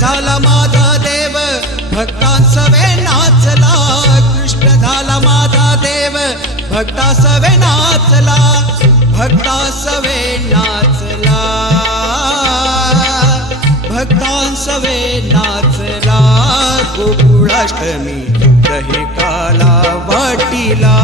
झाला माझा देव भक्तांसवे नाचला, कृष्ण झाला माझा देव भक्तांसवे नाचला, भक्तांसवे नाचला, भक्तांसवे नाचला। गोकुळाष्टमी दही काला वाटीला,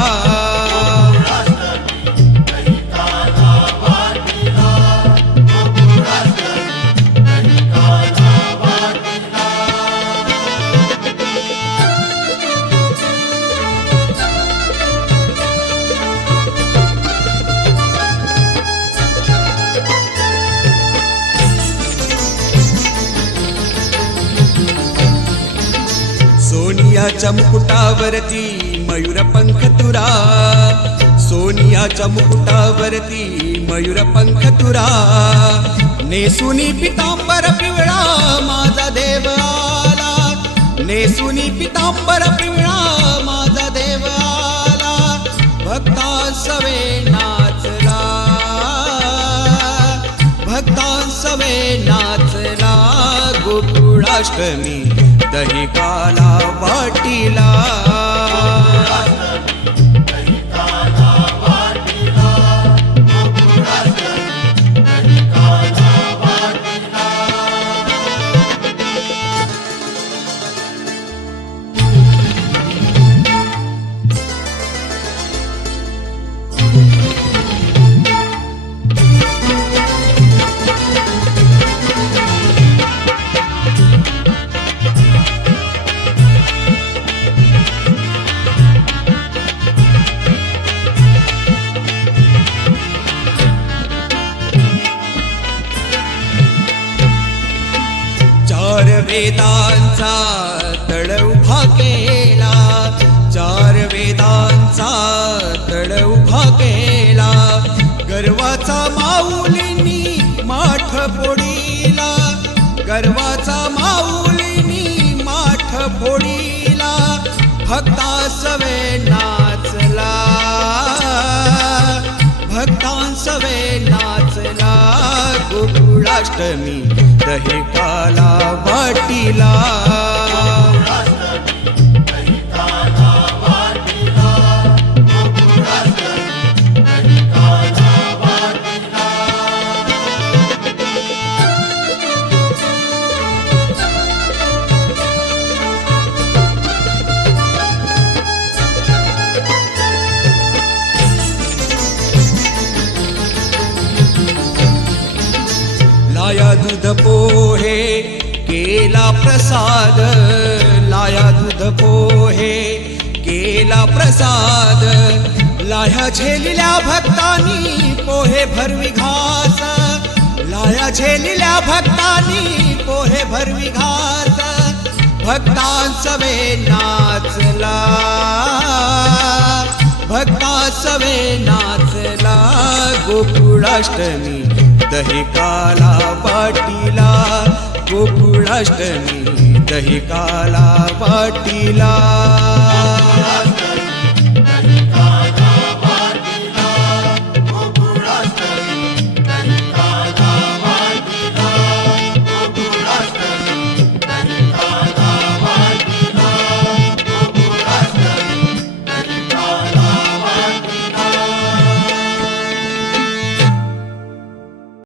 सोनियाच्या मुकुटावरती मयूर पंख तुरा, सोनियाच्या मुकुटावरती मयूर पंख तुरा, नेसुनी पितांबर पिवळा माझा देव आला, नेसुनी पितांबर पिवळा माझा देव आला, भक्तांसवे नाचला, भक्तांसवे नाचला। गोकुळाष्टमी दही काला वाटीला, चार वेदांचा तळ उभा केला, चार वेदांचा तळ उभा केला, गर्वाचा माऊलींनी माठ फोडीला, गर्वाचा माऊलींनी माठ फोडीला, भक्तांसवे नाचला, भक्तांसवे नाचला। गोकुळाष्टमी दही काला वाटीला, लाया दूध पोहे केला प्रसाद, लाया दूध पोहे केला प्रसाद, लाया झेलिल्या भक्तांनी पोहे भरवी घास, लाया झेलिल्या भक्तांनी पोहे भरवी घास, भक्तांसवे नाचला, भक्तांसवे नाचला। गोकुळाष्टमी दही काला वाटीला, गोकुळाष्टमी दही काला वाटीला।